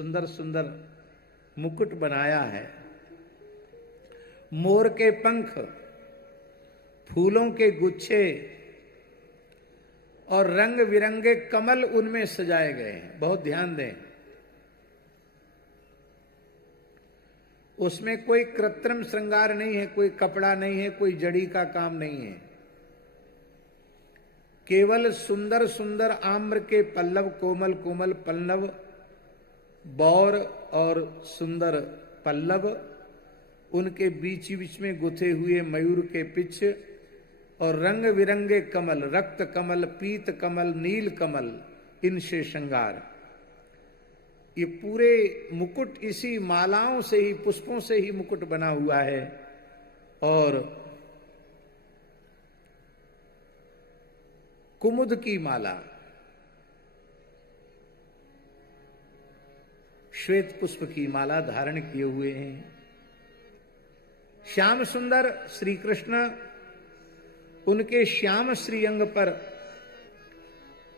सुंदर सुंदर मुकुट बनाया है। मोर के पंख, फूलों के गुच्छे और रंग बिरंगे कमल उनमें सजाए गए हैं। बहुत ध्यान दें, उसमें कोई कृत्रिम श्रृंगार नहीं है, कोई कपड़ा नहीं है, कोई जड़ी का काम नहीं है। केवल सुंदर सुंदर आम्र के पल्लव, कोमल कोमल पल्लव, बौर और सुंदर पल्लव, उनके बीच बीच में गुथे हुए मयूर के पिछ और रंग बिरंगे कमल, रक्त कमल, पीत कमल, नील कमल, इनसे श्रृंगार। ये पूरे मुकुट इसी मालाओं से ही, पुष्पों से ही मुकुट बना हुआ है। और कुमुद की माला, श्वेत पुष्प की माला धारण किए हुए हैं। श्याम सुंदर श्री कृष्ण, उनके श्याम श्रीअंग पर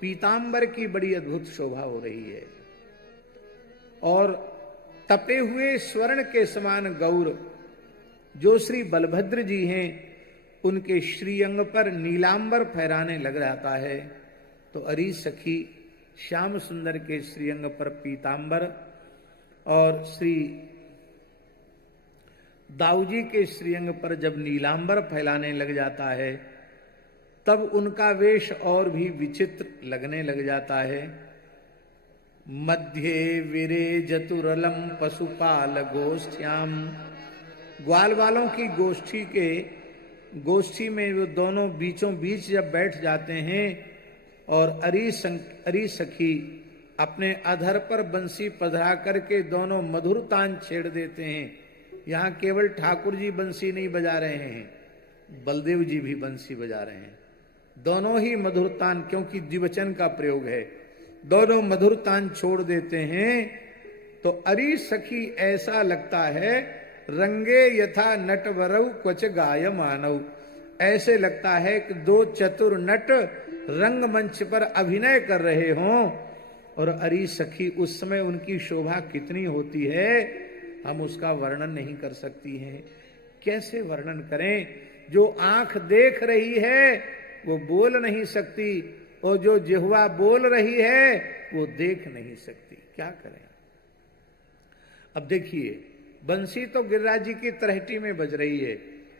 पीतांबर की बड़ी अद्भुत शोभा हो रही है। और तपे हुए स्वर्ण के समान गौर जो श्री बलभद्र जी हैं, उनके श्रीअंग पर नीलांबर फहराने लग जाता है। तो अरी सखी श्याम सुंदर के श्रीअंग पर पीतांबर और श्री दाऊजी के श्रीअंग पर जब नीलांबर फैलाने लग जाता है, तब उनका वेश और भी विचित्र लगने लग जाता है। मध्य विरे जतुरलम पशुपाल गोष्ठ्याम, ग्वाल वालों की गोष्ठी में वो दोनों बीचों बीच जब बैठ जाते हैं और अरी सखी अपने अधर पर बंसी पधरा करके दोनों मधुर तान छेड़ देते हैं। यहाँ केवल ठाकुर जी बंसी नहीं बजा रहे हैं, बलदेव जी भी बंसी बजा रहे हैं। दोनों ही मधुर तान, क्योंकि द्विवचन का प्रयोग है, दोनों मधुर तान छोड़ देते हैं। तो अरी सखी ऐसा लगता है रंगे यथा नटवरऊ क्वच गाय मानव, ऐसे लगता है कि दो चतुर नट रंगमंच पर अभिनय कर रहे हों। और अरी सखी उस समय उनकी शोभा कितनी होती है, हम उसका वर्णन नहीं कर सकती हैं। कैसे वर्णन करें? जो आंख देख रही है वो बोल नहीं सकती, और जो जिह्वा बोल रही है वो देख नहीं सकती। क्या करें? अब देखिए, बंसी तो गिरिराज जी की तलहटी में बज रही है,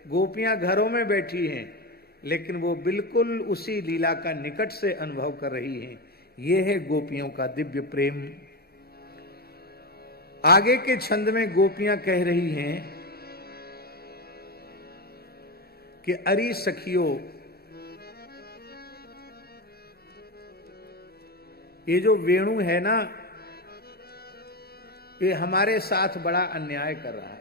गोपियां घरों में बैठी हैं, लेकिन वो बिल्कुल उसी लीला का निकट से अनुभव कर रही हैं। ये है गोपियों का दिव्य प्रेम। आगे के छंद में गोपियां कह रही हैं कि अरी सखियों, ये जो वेणु है ना, ये हमारे साथ बड़ा अन्याय कर रहा है।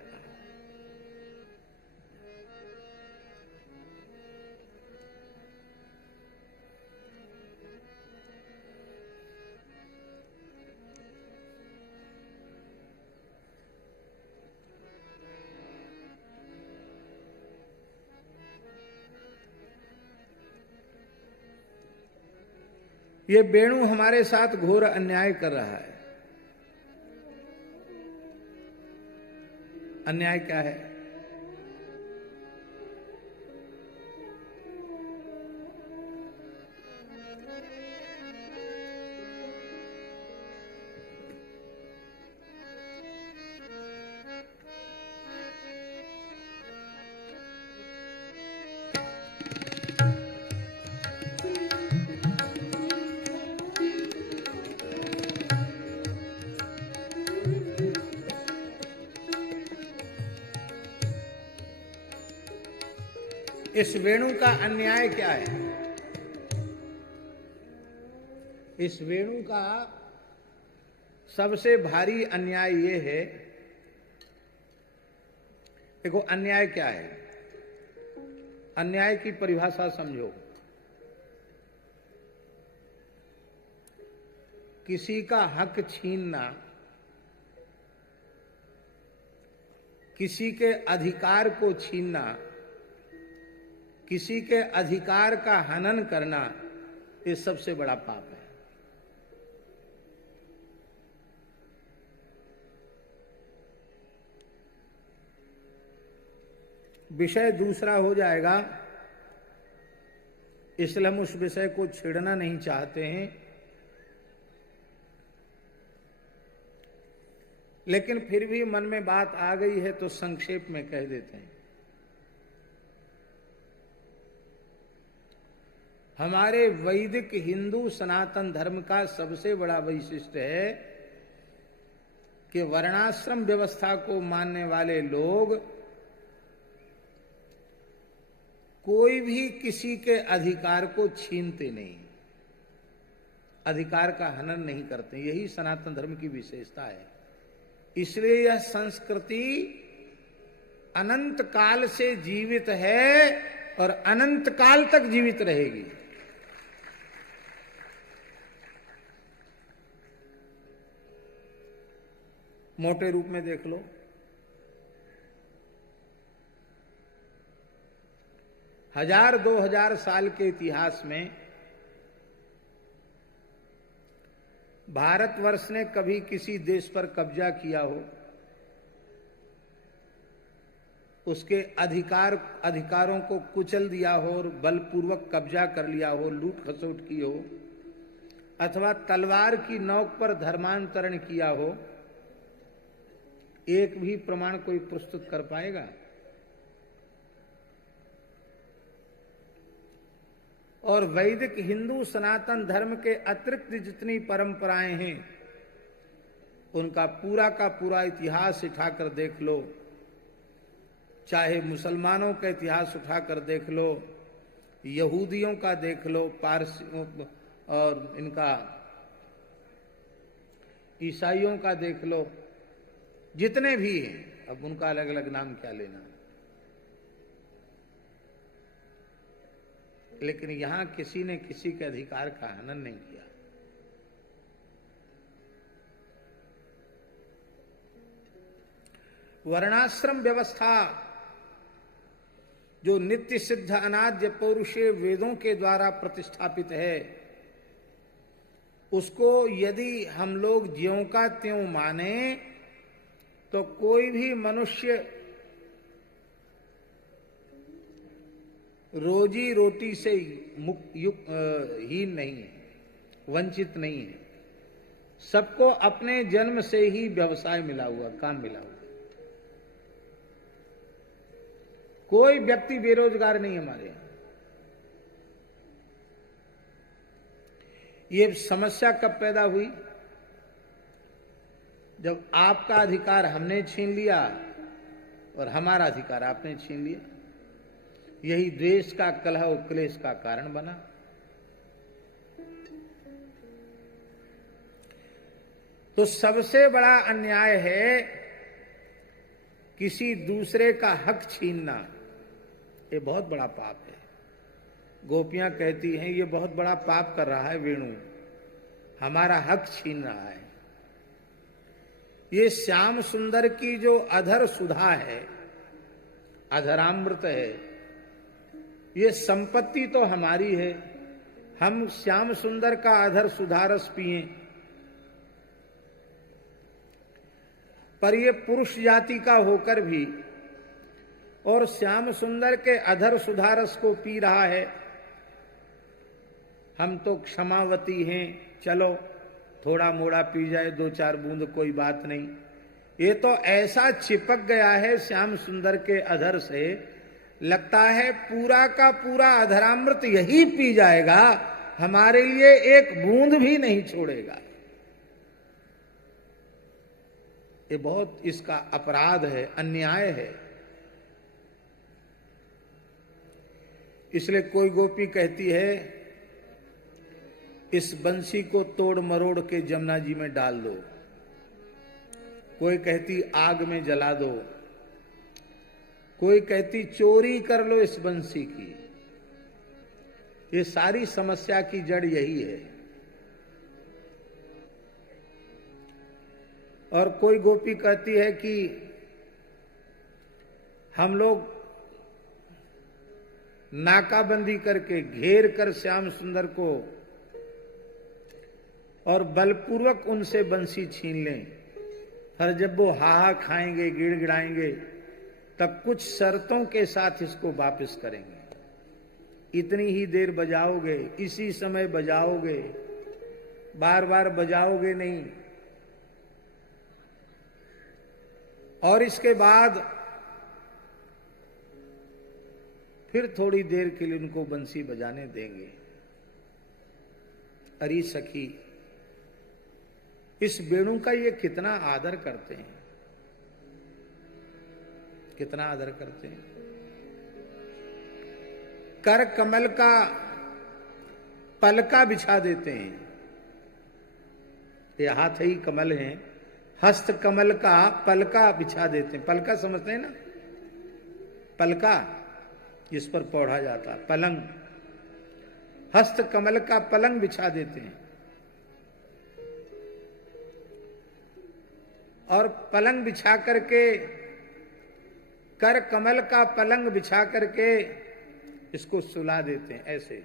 ये वेणु हमारे साथ घोर अन्याय कर रहा है। अन्याय क्या है? इस वेणु का अन्याय क्या है? इस वेणु का सबसे भारी अन्याय ये है, देखो अन्याय क्या है? अन्याय की परिभाषा समझो। किसी का हक छीनना, किसी के अधिकार को छीनना, किसी के अधिकार का हनन करना, ये सबसे बड़ा पाप है। विषय दूसरा हो जाएगा, इसलिए हम उस विषय को छेड़ना नहीं चाहते हैं। लेकिन फिर भी मन में बात आ गई है तो संक्षेप में कह देते हैं। हमारे वैदिक हिंदू सनातन धर्म का सबसे बड़ा वैशिष्ट्य है कि वर्णाश्रम व्यवस्था को मानने वाले लोग कोई भी किसी के अधिकार को छीनते नहीं, अधिकार का हनन नहीं करते। यही सनातन धर्म की विशेषता है। इसलिए यह संस्कृति अनंत काल से जीवित है और अनंत काल तक जीवित रहेगी। मोटे रूप में देख लो, हजार 2000 साल के इतिहास में भारतवर्ष ने कभी किसी देश पर कब्जा किया हो, उसके अधिकारों को कुचल दिया हो और बलपूर्वक कब्जा कर लिया हो, लूट खसोट की हो, अथवा तलवार की नोक पर धर्मांतरण किया हो, एक भी प्रमाण कोई प्रस्तुत कर पाएगा? और वैदिक हिंदू सनातन धर्म के अतिरिक्त जितनी परंपराएं हैं, उनका पूरा का पूरा इतिहास उठाकर देख लो, चाहे मुसलमानों का इतिहास उठाकर देख लो, यहूदियों का देख लो, पारसियों और इनका ईसाइयों का देख लो, जितने भी हैं, अब उनका अलग अलग नाम क्या लेना। लेकिन यहां किसी ने किसी के अधिकार का हनन नहीं किया। वर्णाश्रम व्यवस्था जो नित्य सिद्ध अनाद्य पौरुषेय वेदों के द्वारा प्रतिष्ठापित है, उसको यदि हम लोग ज्यों का त्यों माने तो कोई भी मनुष्य रोजी रोटी से हीन नहीं है, वंचित नहीं है। सबको अपने जन्म से ही व्यवसाय मिला हुआ, काम मिला हुआ। कोई व्यक्ति बेरोजगार नहीं हमारे यहां। ये समस्या कब पैदा हुई? जब आपका अधिकार हमने छीन लिया और हमारा अधिकार आपने छीन लिया। यही द्वेष का, कलह और क्लेश का कारण बना। तो सबसे बड़ा अन्याय है किसी दूसरे का हक छीनना। ये बहुत बड़ा पाप है। गोपियां कहती हैं ये बहुत बड़ा पाप कर रहा है वेणु, हमारा हक छीन रहा है। ये श्याम सुंदर की जो अधर सुधा है, अधरामृत है, ये संपत्ति तो हमारी है। हम श्याम सुंदर का अधर सुधारस पिए, पर ये पुरुष जाति का होकर भी और श्याम सुंदर के अधर सुधारस को पी रहा है। हम तो क्षमावती हैं, चलो थोड़ा मोड़ा पी जाए, 2-4 बूंद, कोई बात नहीं। ये तो ऐसा चिपक गया है श्याम सुंदर के अधर से, लगता है पूरा का पूरा अधरामृत यही पी जाएगा, हमारे लिए एक बूंद भी नहीं छोड़ेगा। ये बहुत इसका अपराध है, अन्याय है। इसलिए कोई गोपी कहती है इस बंसी को तोड़ मरोड़ के जमुना जी में डाल दो, कोई कहती आग में जला दो, कोई कहती चोरी कर लो इस बंसी की। ये सारी समस्या की जड़ यही है। और कोई गोपी कहती है कि हम लोग नाकाबंदी करके घेर कर श्याम सुंदर को और बलपूर्वक उनसे बंसी छीन लें, और जब वो हाहा खाएंगे, गिड़गिड़ाएंगे, तब कुछ शर्तों के साथ इसको वापस करेंगे। इतनी ही देर बजाओगे, इसी समय बजाओगे, बार बार बजाओगे नहीं। और इसके बाद फिर थोड़ी देर के लिए उनको बंसी बजाने देंगे। अरे सखी, इस वेणु का ये कितना आदर करते हैं, कितना आदर करते हैं। कर कमल का पलका बिछा देते हैं। ये हाथ ही कमल हैं, हस्त कमल का पलका बिछा देते हैं। पलका समझते हैं ना, पलका जिस पर पौधा जाता, पलंग। हस्त कमल का पलंग बिछा देते हैं। और पलंग बिछा करके, कर कमल का पलंग बिछा करके इसको सुला देते हैं ऐसे।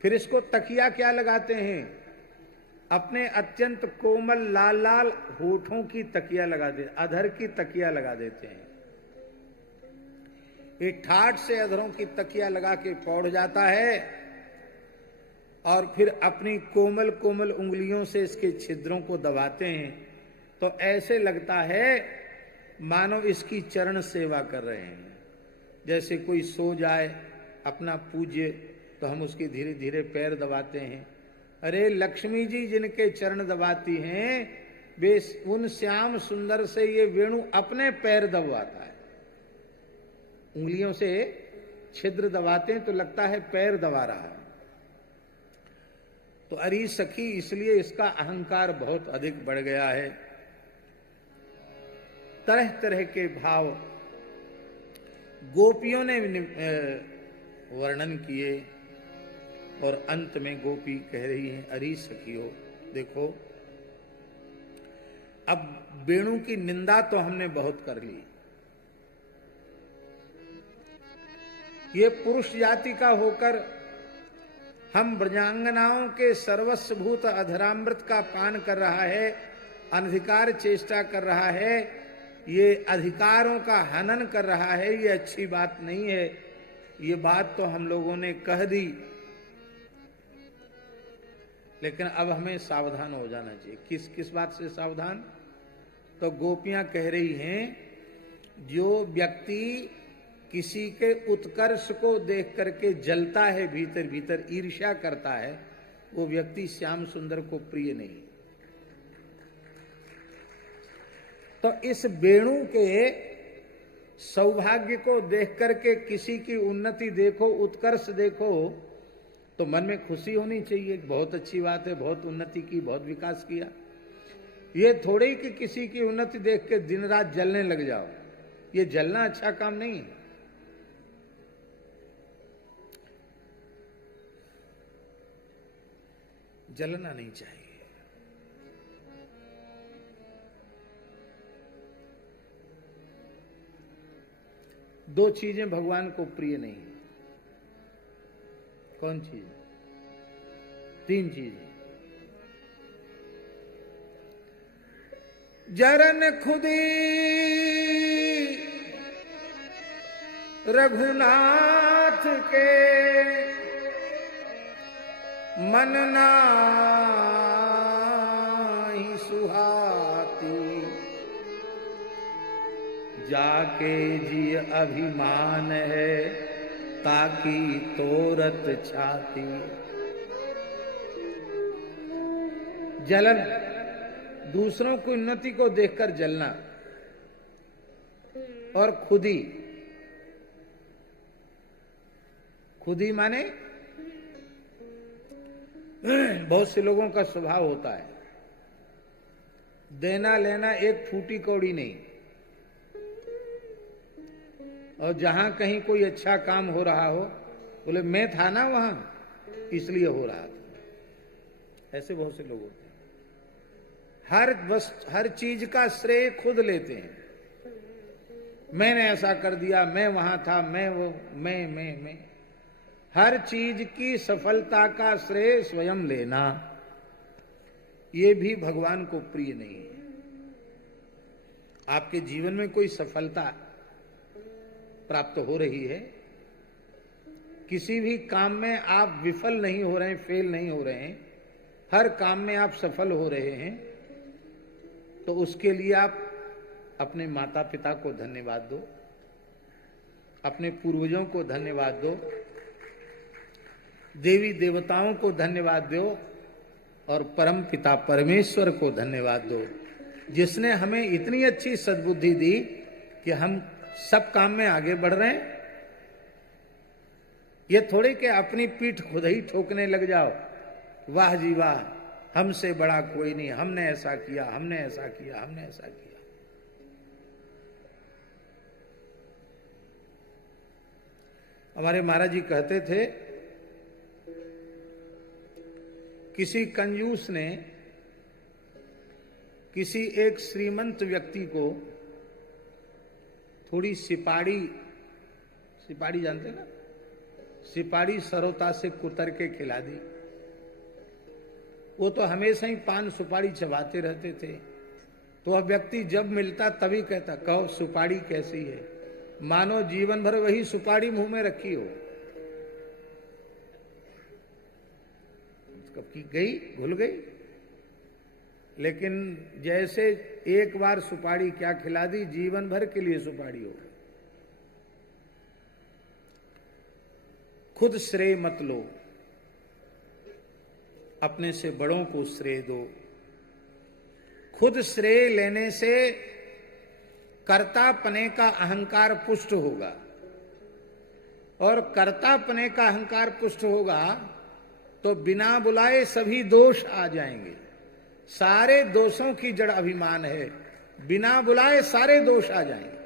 फिर इसको तकिया क्या लगाते हैं, अपने अत्यंत कोमल लाल लाल होठों की तकिया लगा देते, अधर की तकिया लगा देते हैं। ये ठाठ से अधरों की तकिया लगा के पौड़ जाता है और फिर अपनी कोमल कोमल उंगलियों से इसके छिद्रों को दबाते हैं, तो ऐसे लगता है मानो इसकी चरण सेवा कर रहे हैं। जैसे कोई सो जाए अपना पूज्य, तो हम उसके धीरे धीरे पैर दबाते हैं। अरे लक्ष्मी जी जिनके चरण दबाती हैं, वे उन श्याम सुंदर से ये वेणु अपने पैर दबाता है। उंगलियों से छिद्र दबाते हैं तो लगता है पैर दबा रहा है। तो अरे सखी, इसलिए इसका अहंकार बहुत अधिक बढ़ गया है। तरह तरह के भाव गोपियों ने वर्णन किए और अंत में गोपी कह रही है, अरे सखियो देखो, अब वेणु की निंदा तो हमने बहुत कर ली। ये पुरुष जाति का होकर हम ब्रजांगनाओं के सर्वस्वभूत अधरामृत का पान कर रहा है, अनधिकार चेष्टा कर रहा है, ये अधिकारों का हनन कर रहा है, ये अच्छी बात नहीं है। ये बात तो हम लोगों ने कह दी, लेकिन अब हमें सावधान हो जाना चाहिए। किस किस बात से सावधान? तो गोपियां कह रही हैं, जो व्यक्ति किसी के उत्कर्ष को देख करके जलता है, भीतर भीतर ईर्ष्या करता है, वो व्यक्ति श्याम सुंदर को प्रिय नहीं। तो इस वेणु के सौभाग्य को देख करके किसी की उन्नति देखो, उत्कर्ष देखो, तो मन में खुशी होनी चाहिए। बहुत अच्छी बात है, बहुत उन्नति की, बहुत विकास किया। ये थोड़े ही कि किसी की उन्नति देख के दिन रात जलने लग जाओ। ये जलना अच्छा काम नहीं है। जलना नहीं चाहिए। दो चीजें भगवान को प्रिय नहीं। कौन चीज? तीन चीजें। जरन खुदी रघुनाथ के, मन नाहि सुहाती, जाके जी अभिमान है, ताकि तोरत छाती। जलन, दूसरों की उन्नति को देखकर जलना। और खुदी, खुदी माने बहुत से लोगों का स्वभाव होता है, देना लेना एक फूटी कौड़ी नहीं। और जहां कहीं कोई अच्छा काम हो रहा हो, बोले मैं था ना वहां, इसलिए हो रहा था। ऐसे बहुत से लोग होते हैं। हर चीज का श्रेय खुद लेते हैं। मैंने ऐसा कर दिया, मैं वहां था, मैं वो, मैं। हर चीज की सफलता का श्रेय स्वयं लेना, ये भी भगवान को प्रिय नहीं है। आपके जीवन में कोई सफलता प्राप्त हो रही है, किसी भी काम में आप विफल नहीं हो रहे हैं, फेल नहीं हो रहे हैं, हर काम में आप सफल हो रहे हैं, तो उसके लिए आप अपने माता पिता को धन्यवाद दो, अपने पूर्वजों को धन्यवाद दो, देवी देवताओं को धन्यवाद दो और परम पिता परमेश्वर को धन्यवाद दो, जिसने हमें इतनी अच्छी सद्बुद्धि दी कि हम सब काम में आगे बढ़ रहे हैं। ये थोड़े कि अपनी पीठ खुद ही ठोकने लग जाओ, वाह जी वाह, हमसे बड़ा कोई नहीं, हमने ऐसा किया, हमने ऐसा किया, हमने ऐसा किया। हमारे महाराज जी कहते थे, किसी कंजूस ने किसी एक श्रीमंत व्यक्ति को थोड़ी सिपाड़ी जानते ना, सिपाड़ी सरोता से कुतर के खिला दी। वो तो हमेशा ही पान सुपारी चबाते रहते थे, तो वह व्यक्ति जब मिलता तभी कहता, कहो सुपारी कैसी है, मानो जीवन भर वही सुपारी मुंह में रखी हो। कब की गई, घुल गई, लेकिन जैसे एक बार सुपारी क्या खिला दी, जीवन भर के लिए सुपारी हो गई। खुद श्रेय मत लो, अपने से बड़ों को श्रेय दो। खुद श्रेय लेने से कर्तापने का अहंकार पुष्ट होगा, और कर्तापने का अहंकार पुष्ट होगा तो बिना बुलाए सभी दोष आ जाएंगे। सारे दोषों की जड़ अभिमान है, बिना बुलाए सारे दोष आ जाएंगे।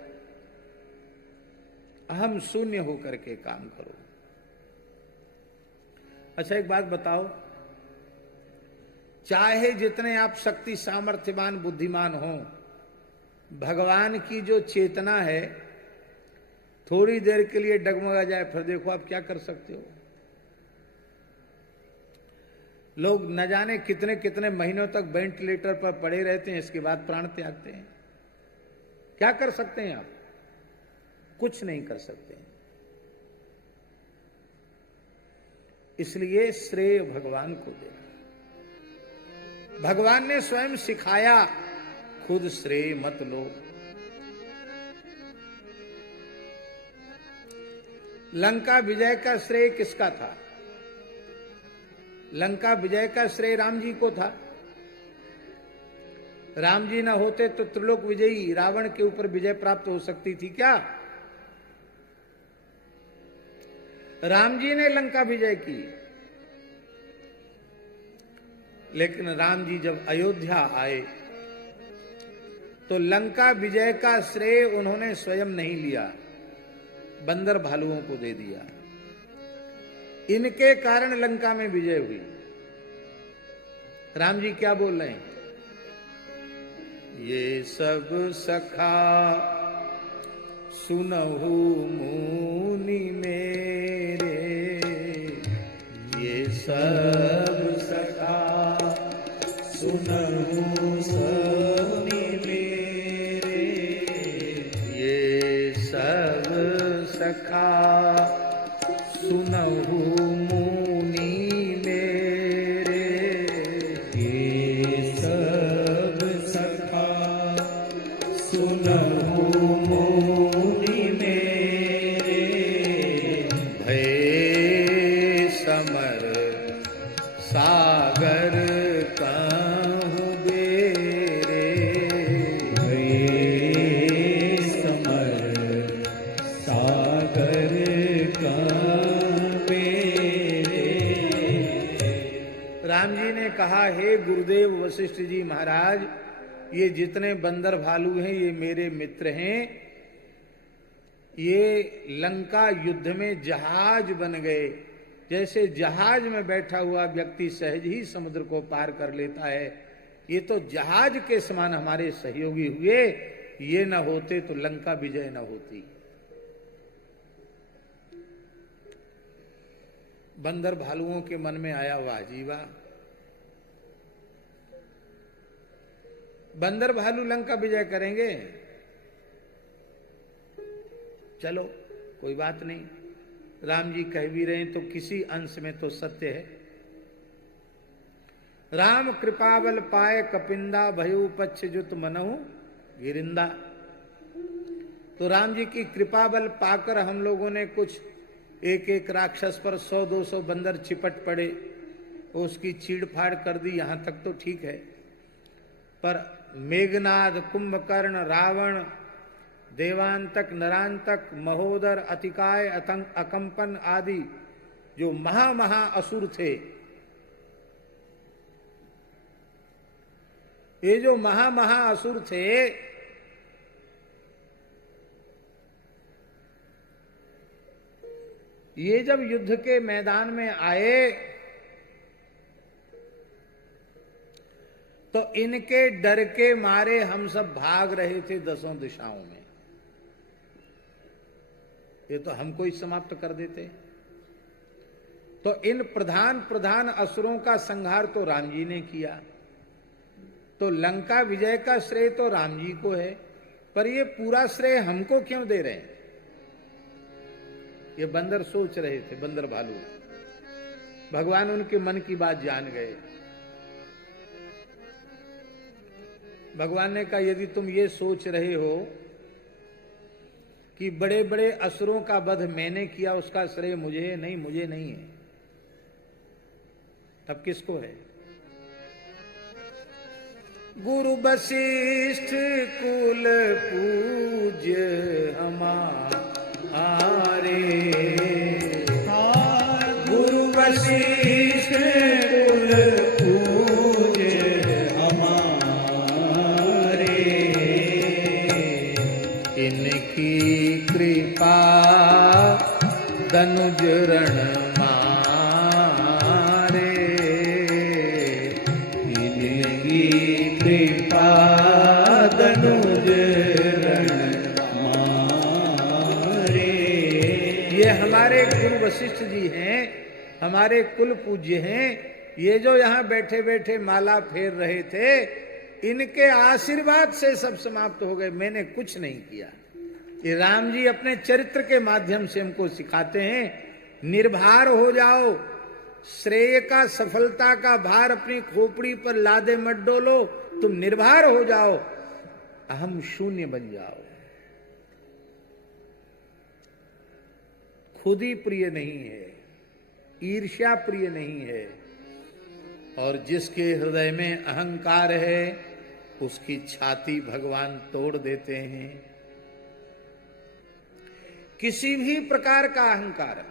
अहम शून्य होकर के काम करो। अच्छा एक बात बताओ, चाहे जितने आप शक्ति सामर्थ्यवान बुद्धिमान हो, भगवान की जो चेतना है थोड़ी देर के लिए डगमगा जाए, फिर देखो आप क्या कर सकते हो। लोग न जाने कितने कितने महीनों तक वेंटिलेटर पर पड़े रहते हैं, इसके बाद प्राण त्यागते हैं। क्या कर सकते हैं आप? कुछ नहीं कर सकते हैं। इसलिए श्रेय भगवान को दे। भगवान ने स्वयं सिखाया, खुद श्रेय मत लो। लंका विजय का श्रेय किसका था? लंका विजय का श्रेय राम जी को था। राम जी ना होते तो त्रिलोक विजयी रावण के ऊपर विजय प्राप्त हो सकती थी क्या? राम जी ने लंका विजय की, लेकिन राम जी जब अयोध्या आए तो लंका विजय का श्रेय उन्होंने स्वयं नहीं लिया, बंदर भालुओं को दे दिया। इनके कारण लंका में विजय हुई। राम जी क्या बोल रहे हैं? ये सब सखा सुनहु मुनि मेरे, ये सब सखा सुनहु मुनि मेरे, ये सब सखा सुनहु मुनि मेरे, ये सब सखा सुनहु मुनि मेरे, भय समर सागर कहूँ बेरे, भय समर सागर राम जी ने कहा, हे गुरुदेव वशिष्ठ जी महाराज, ये जितने बंदर भालू हैं ये मेरे मित्र हैं। ये लंका युद्ध में जहाज बन गए। जैसे जहाज में बैठा हुआ व्यक्ति सहज ही समुद्र को पार कर लेता है, ये तो जहाज के समान हमारे सहयोगी हुए। ये न होते तो लंका विजय न होती। बंदर भालुओं के मन में आया, वाह जी वाह, बंदर भालू लंका विजय करेंगे। चलो कोई बात नहीं, राम जी कह भी रहे हैं तो किसी अंश में तो सत्य है। राम कृपाबल पाए कपिंदा भयु पच्छजुत मनहु गिरिंदा। तो राम जी की कृपा बल पाकर हम लोगों ने कुछ एक एक राक्षस पर 100-200 बंदर चिपट पड़े, उसकी चीड़ फाड़ कर दी, यहां तक तो ठीक है। पर मेघनाद, कुंभकर्ण, रावण, देवांतक, नरांतक, महोदर, अतिकाय, अकंपन आदि जो महा असुर थे, ये जो महा असुर थे, ये जब युद्ध के मैदान में आए तो इनके डर के मारे हम सब भाग रहे थे दसों दिशाओं में। ये तो हमको ही समाप्त कर देते। तो इन प्रधान असुरों का संहार तो राम जी ने किया, तो लंका विजय का श्रेय तो राम जी को है, पर ये पूरा श्रेय हमको क्यों दे रहे हैं? ये बंदर सोच रहे थे, बंदर भालू। भगवान उनके मन की बात जान गए। भगवान ने कहा, यदि तुम ये सोच रहे हो कि बड़े बड़े असुरों का वध मैंने किया, उसका श्रेय मुझे है, नहीं, मुझे नहीं है, तब किसको है? गुरु वशिष्ठ कुल पूज्य हमारे, गुरु वशिष्ठ कुल पूज्य हमारे, इनकी कृपा दनुज रण मारे, इनकी कृपा दनुज रण मारे। ये हमारे गुरु वशिष्ठ जी हैं, हमारे कुल पूज्य हैं। ये जो यहाँ बैठे बैठे माला फेर रहे थे, इनके आशीर्वाद से सब समाप्त हो गए, मैंने कुछ नहीं किया। ये राम जी अपने चरित्र के माध्यम से हमको सिखाते हैं, निर्भर हो जाओ, श्रेय का, सफलता का भार अपनी खोपड़ी पर लादे मत डोलो, तुम निर्भर हो जाओ, अहम शून्य बन जाओ। खुद ही प्रिय नहीं है, ईर्ष्या प्रिय नहीं है, और जिसके हृदय में अहंकार है उसकी छाती भगवान तोड़ देते हैं। किसी भी प्रकार का अहंकार,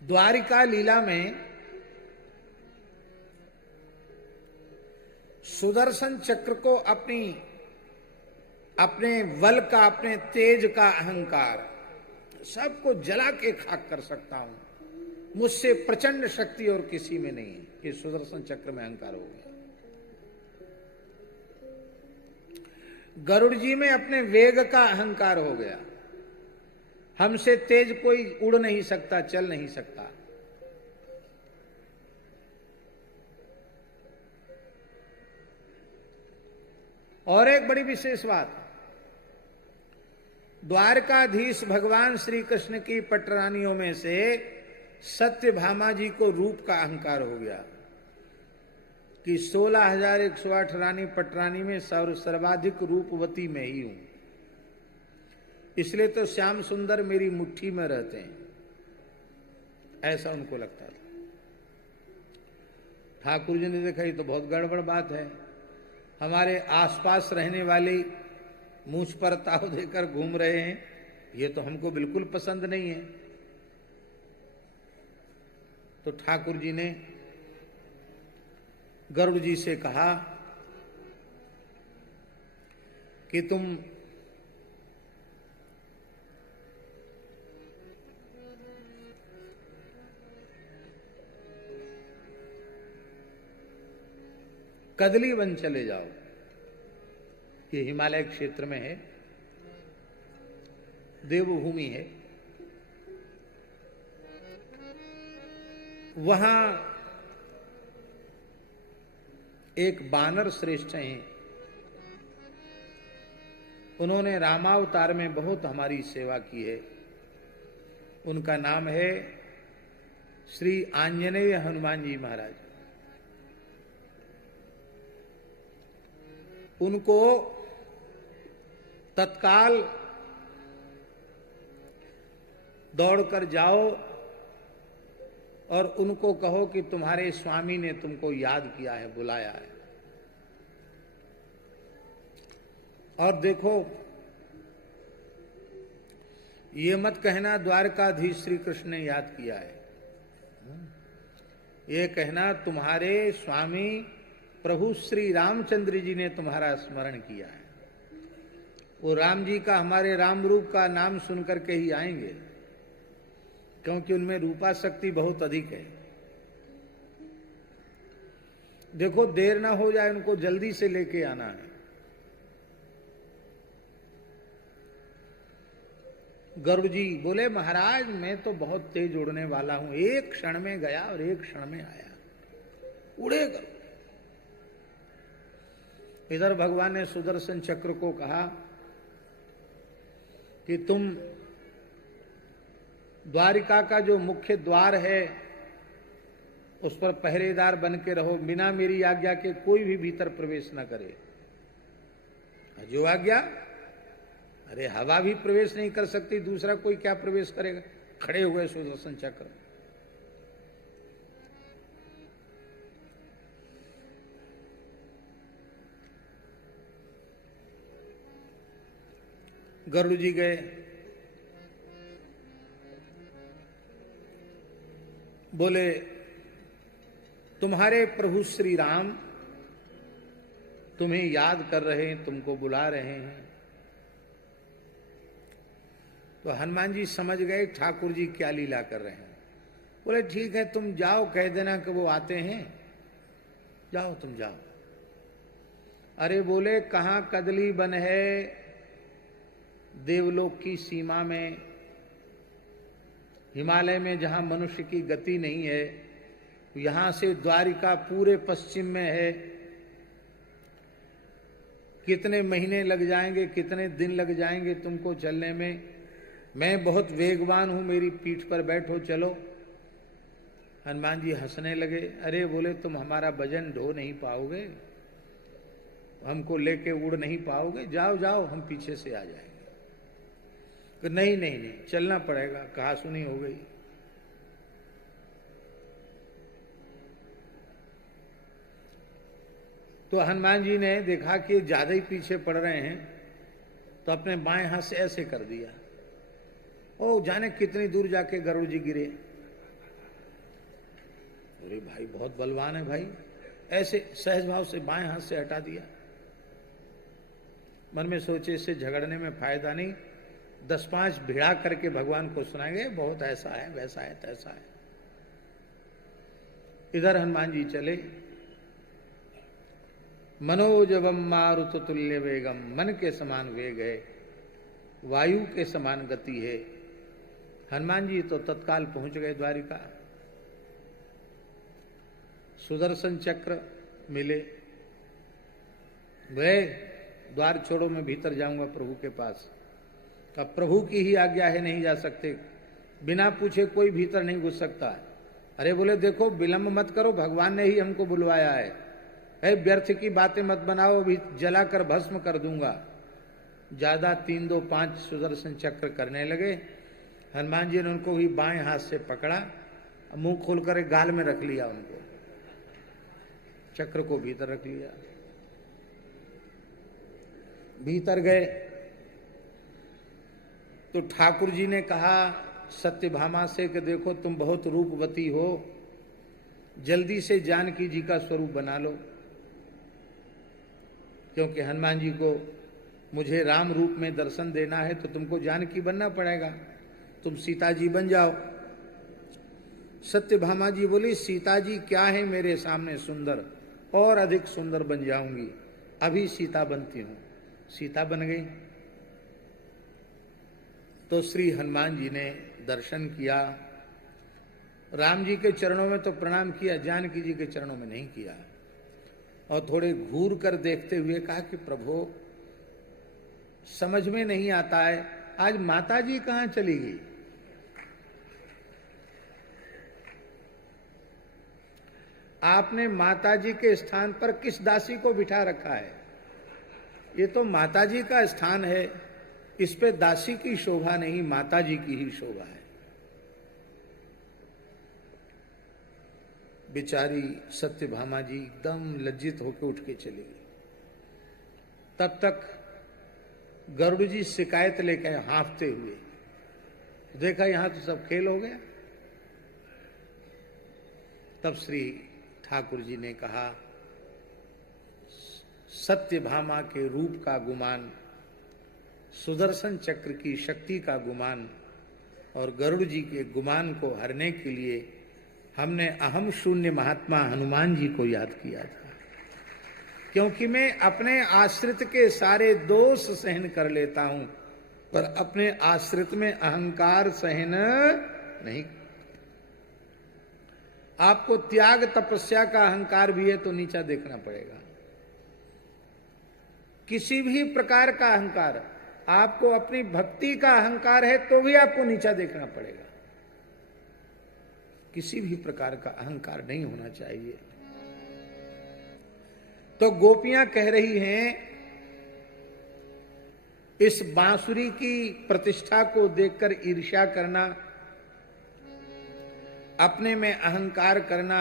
द्वारिका लीला में सुदर्शन चक्र को अपने बल का, अपने तेज का अहंकार, सबको जला के खाक कर सकता हूं, मुझसे प्रचंड शक्ति और किसी में नहीं है। ये सुदर्शन चक्र में अहंकार हो गया। गरुड़ जी में अपने वेग का अहंकार हो गया, हमसे तेज कोई उड़ नहीं सकता, चल नहीं सकता। और एक बड़ी विशेष बात, द्वारकाधीश भगवान श्री कृष्ण की पटरानियों में से सत्यभामा जी को रूप का अहंकार हो गया कि 16,108 रानी पटरानी में सर्वाधिक रूपवती मैं ही हूं, इसलिए तो श्याम सुंदर मेरी मुट्ठी में रहते हैं, ऐसा उनको लगता था। ठाकुर जी ने देखा ये तो बहुत गड़बड़ बात है, हमारे आसपास रहने वाली मूछ पर ताव देकर घूम रहे हैं, ये तो हमको बिल्कुल पसंद नहीं है। तो ठाकुर जी ने गरुड़ जी से कहा कि तुम कदली वन चले जाओ, ये हिमालय क्षेत्र में है, देवभूमि है, वहां एक बानर श्रेष्ठ हैं, उन्होंने रामावतार में बहुत हमारी सेवा की है। उनका नाम है श्री आंजनेय हनुमान जी महाराज। उनको तत्काल दौड़कर जाओ और उनको कहो कि तुम्हारे स्वामी ने तुमको याद किया है, बुलाया है। और देखो, ये मत कहना द्वारकाधीश श्री कृष्ण ने याद किया है, ये कहना तुम्हारे स्वामी प्रभु श्री रामचंद्र जी ने तुम्हारा स्मरण किया है। वो राम जी का, हमारे राम रूप का नाम सुनकर के ही आएंगे, क्योंकि उनमें रूपा शक्ति बहुत अधिक है। देखो, देर ना हो जाए, उनको जल्दी से लेके आना है। गरुड़ जी बोले, महाराज मैं तो बहुत तेज उड़ने वाला हूं, एक क्षण में गया और एक क्षण में आया, उड़े गरुड़। इधर भगवान ने सुदर्शन चक्र को कहा कि तुम द्वारिका का जो मुख्य द्वार है उस पर पहरेदार बन के रहो, बिना मेरी आज्ञा के कोई भी भीतर प्रवेश न करे। जो आज्ञा, अरे हवा भी प्रवेश नहीं कर सकती, दूसरा कोई क्या प्रवेश करेगा। खड़े हुए सुदर्शन चक्र। गरुड़ जी गए, बोले तुम्हारे प्रभु श्री राम तुम्हें याद कर रहे हैं, तुमको बुला रहे हैं। तो हनुमान जी समझ गए ठाकुर जी क्या लीला कर रहे हैं। बोले ठीक है, तुम जाओ, कह देना कि वो आते हैं, जाओ तुम जाओ। अरे बोले कहां कदली बन है देवलोक की सीमा में, हिमालय में जहां मनुष्य की गति नहीं है, यहां से द्वारिका पूरे पश्चिम में है। कितने महीने लग जाएंगे, कितने दिन लग जाएंगे तुमको चलने में। मैं बहुत वेगवान हूं, मेरी पीठ पर बैठो, चलो। हनुमान जी हंसने लगे। अरे बोले तुम हमारा वजन ढो नहीं पाओगे, हमको लेके उड़ नहीं पाओगे, जाओ जाओ, हम पीछे से आ जाएंगे। कि नहीं नहीं नहीं, चलना पड़ेगा, कहा सुनी हो गई। तो हनुमान जी ने देखा कि ज्यादा ही पीछे पड़ रहे हैं, तो अपने बाएं हाथ से ऐसे कर दिया। ओ जाने कितनी दूर जाके गरुड़ जी गिरे। अरे भाई बहुत बलवान है भाई, ऐसे सहज भाव से बाएं हाथ से हटा दिया। मन में सोचे इससे झगड़ने में फायदा नहीं, 10-5 भिड़ा करके भगवान को सुनाएंगे, बहुत ऐसा है, वैसा है, तैसा है। इधर हनुमान जी चले। मनोजवम मारुत तुल्य वेगम, मन के समान वेग है, वायु के समान गति है। हनुमान जी तो तत्काल पहुंच गए द्वारिका। सुदर्शन चक्र मिले, गए, द्वार छोड़ो, मैं भीतर जाऊंगा प्रभु के पास। अब प्रभु की ही आज्ञा है, नहीं जा सकते, बिना पूछे कोई भीतर नहीं घुस सकता। अरे बोले देखो विलंब मत करो, भगवान ने ही हमको बुलवाया है, व्यर्थ की बातें मत बनाओ, अभी जलाकर भस्म कर दूंगा। ज्यादा 3, 2, 5 सुदर्शन चक्र करने लगे। हनुमान जी ने उनको भी बाएं हाथ से पकड़ा, मुंह खोलकर गाल में रख लिया, उनको चक्र को भीतर रख लिया। भीतर गए तो ठाकुर जी ने कहा सत्यभामा से कि देखो तुम बहुत रूपवती हो, जल्दी से जानकी जी का स्वरूप बना लो, क्योंकि हनुमान जी को मुझे राम रूप में दर्शन देना है, तो तुमको जानकी बनना पड़ेगा, तुम सीता जी बन जाओ। सत्यभामा जी बोली सीता जी क्या है मेरे सामने सुंदर, और अधिक सुंदर बन जाऊंगी, अभी सीता बनती हूं। सीता बन गई। तो श्री हनुमान जी ने दर्शन किया, राम जी के चरणों में तो प्रणाम किया, जानकी जी के चरणों में नहीं किया। और थोड़े घूर कर देखते हुए कहा कि प्रभु समझ में नहीं आता है, आज माता जी कहां चली गई? आपने माता जी के स्थान पर किस दासी को बिठा रखा है? ये तो माता जी का स्थान है, इस पे दासी की शोभा नहीं, माता जी की ही शोभा है। बेचारी सत्यभामा जी एकदम लज्जित होकर उठ के चली गई। तब तक गरुड़ जी शिकायत लेकर हाँफते हुए, देखा यहां तो सब खेल हो गया। तब श्री ठाकुर जी ने कहा, सत्यभामा के रूप का गुमान, सुदर्शन चक्र की शक्ति का गुमान और गरुड़ जी के गुमान को हरने के लिए हमने अहम शून्य महात्मा हनुमान जी को याद किया था। क्योंकि मैं अपने आश्रित के सारे दोष सहन कर लेता हूं, पर अपने आश्रित में अहंकार सहन नहीं। आपको त्याग तपस्या का अहंकार भी है तो नीचा देखना पड़ेगा। किसी भी प्रकार का अहंकार, आपको अपनी भक्ति का अहंकार है तो भी आपको नीचा देखना पड़ेगा। किसी भी प्रकार का अहंकार नहीं होना चाहिए। तो गोपियां कह रही हैं, इस बांसुरी की प्रतिष्ठा को देखकर ईर्ष्या करना, अपने में अहंकार करना,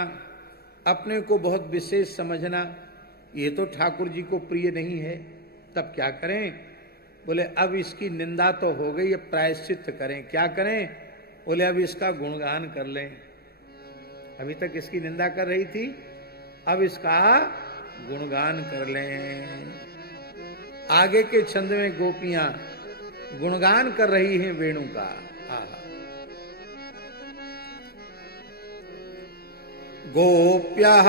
अपने को बहुत विशेष समझना, ये तो ठाकुर जी को प्रिय नहीं है। तब क्या करें? बोले अब इसकी निंदा तो हो गई, अब प्रायश्चित करें। क्या करें? बोले अब इसका गुणगान कर लें। अभी तक इसकी निंदा कर रही थी, अब इसका गुणगान कर लें। आगे के छंद में गोपियां गुणगान कर रही हैं वेणु का। गोप्यः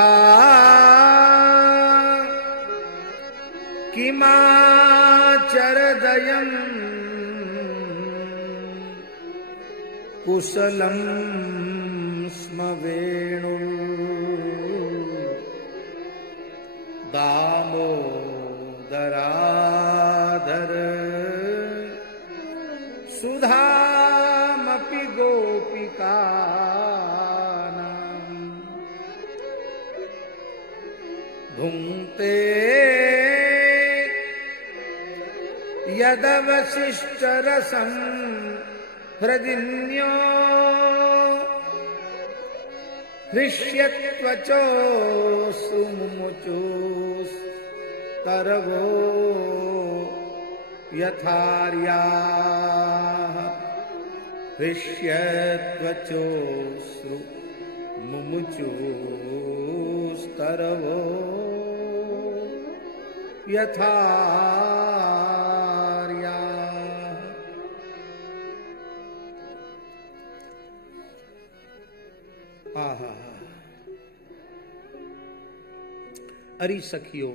किमाचरदयम् कुशलम् स्म वेणु दामोदराधर सुधामपि गोपिकानां भुङ्क्ते यदवशिष्टरसं हृदिन्यो हृष्यत्वचोऽसु मुमुचुस्तरवो यथार्याः हृष्यत्वचोऽसु मुमुचुस्तरवो यथार्याः। आहा, अरे सखियों,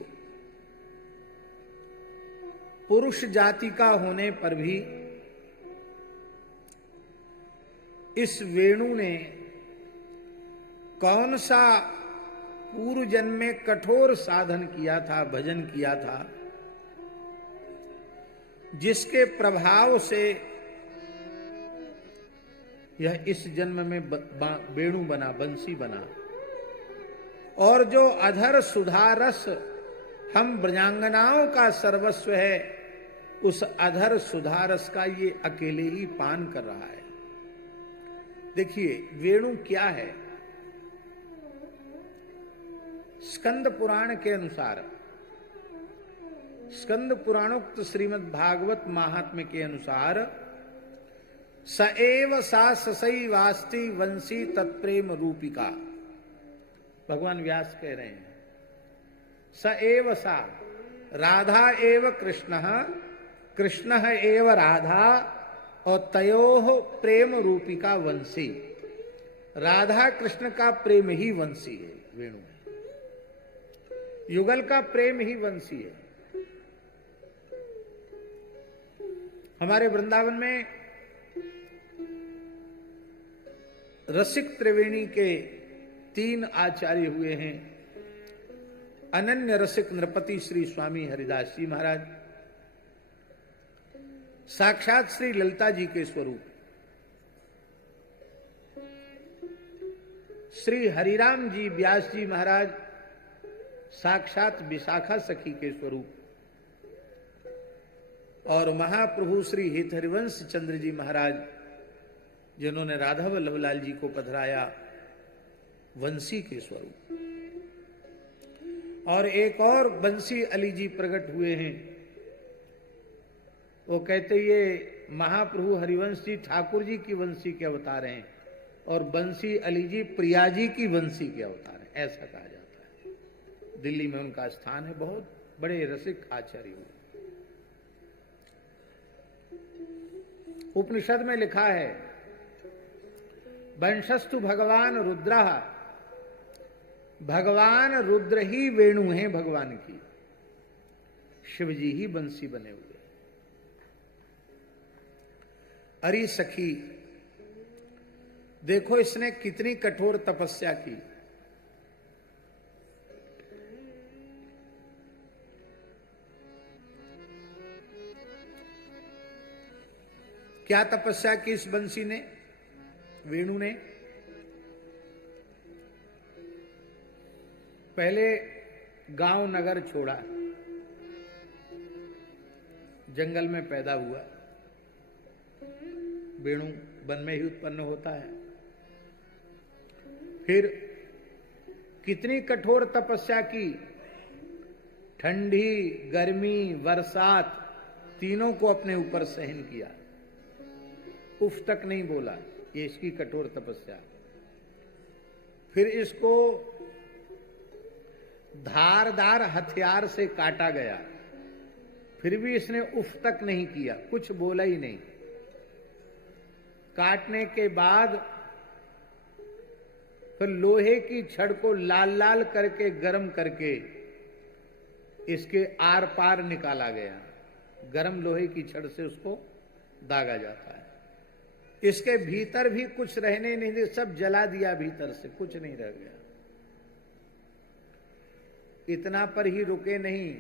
पुरुष जाति का होने पर भी इस वेणु ने कौन सा पूर्व जन्म में कठोर साधन किया था, भजन किया था, जिसके प्रभाव से यह इस जन्म में वेणु बना, बंसी बना। और जो अधर सुधारस हम ब्रजांगनाओं का सर्वस्व है, उस अधर सुधारस का ये अकेले ही पान कर रहा है। देखिए वेणु क्या है? स्कंद पुराण के अनुसार, स्कंद पुराणोक्त श्रीमद् भागवत महात्म्य के अनुसार, स एव सा ससई वास्ति वंशी तत्प्रेम रूपिका। भगवान व्यास कह रहे हैं, स एव सा, राधा एव कृष्ण, कृष्ण एव राधा, और तयोः प्रेम रूपिका वंशी। राधा कृष्ण का प्रेम ही वंशी है, वेणु है। युगल का प्रेम ही वंशी है। हमारे वृंदावन में रसिक त्रिवेणी के 3 आचार्य हुए हैं। अनन्य रसिक नृपति श्री स्वामी हरिदास जी महाराज, साक्षात श्री ललिता जी के स्वरूप, श्री हरिराम जी व्यास जी महाराज साक्षात विशाखा सखी के स्वरूप, और महाप्रभु श्री हित हरिवंश चंद्र जी महाराज जिन्होंने राधा वल्लभलाल जी को पधराया, वंशी के स्वरूप। और एक और बंसी अली जी प्रकट हुए हैं। वो कहते ये महाप्रभु हरिवंश जी ठाकुर जी की वंशी के अवतार हैं और बंसी अली जी प्रिया जी की वंशी के अवतार हैं, ऐसा कहा जाता है। दिल्ली में उनका स्थान है, बहुत बड़े रसिक आचार्य हुए। उपनिषद में लिखा है वंशस्तु भगवान रुद्र, भगवान रुद्र ही वेणु हैं भगवान की, शिवजी ही बंसी बने हुए। अरे सखी देखो इसने कितनी कठोर तपस्या की। क्या तपस्या की इस बंसी ने, वेणु ने? पहले गांव नगर छोड़ा, जंगल में पैदा हुआ, वेणु वन में ही उत्पन्न होता है। फिर कितनी कठोर तपस्या की, ठंडी गर्मी बरसात तीनों को अपने ऊपर सहन किया, उफ तक नहीं बोला, ये इसकी कठोर तपस्या। फिर इसको धारदार हथियार से काटा गया, फिर भी इसने उफ तक नहीं किया, कुछ बोला ही नहीं। काटने के बाद फिर लोहे की छड़ को लाल लाल करके गर्म करके इसके आर पार निकाला गया, गर्म लोहे की छड़ से उसको दागा जाता है। इसके भीतर भी कुछ रहने नहीं दिया, सब जला दिया, भीतर से कुछ नहीं रह गया। इतना पर ही रुके नहीं,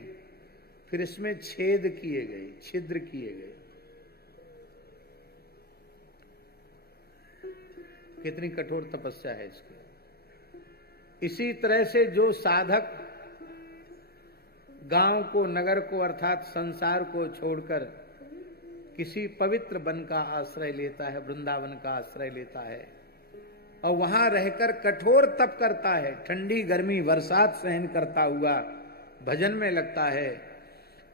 फिर इसमें छेद किए गए, छिद्र किए गए। कितनी कठोर तपस्या है इसकी। इसी तरह से जो साधक गांव को, नगर को अर्थात संसार को छोड़कर किसी पवित्र वन का आश्रय लेता है, वृंदावन का आश्रय लेता है और वहां रहकर कठोर तप करता है, ठंडी गर्मी बरसात सहन करता हुआ भजन में लगता है,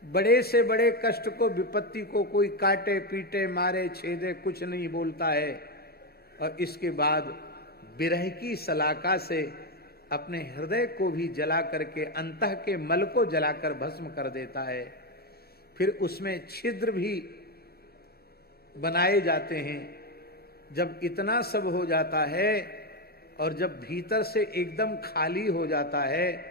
बड़े से बड़े कष्ट को, विपत्ति को कोई काटे पीटे मारे छेदे कुछ नहीं बोलता है, और इसके बाद विरह की सलाका से अपने हृदय को भी जला करके, अंतः के मल को जलाकर भस्म कर देता है। फिर उसमें छिद्र भी बनाए जाते हैं। जब इतना सब हो जाता है और जब भीतर से एकदम खाली हो जाता है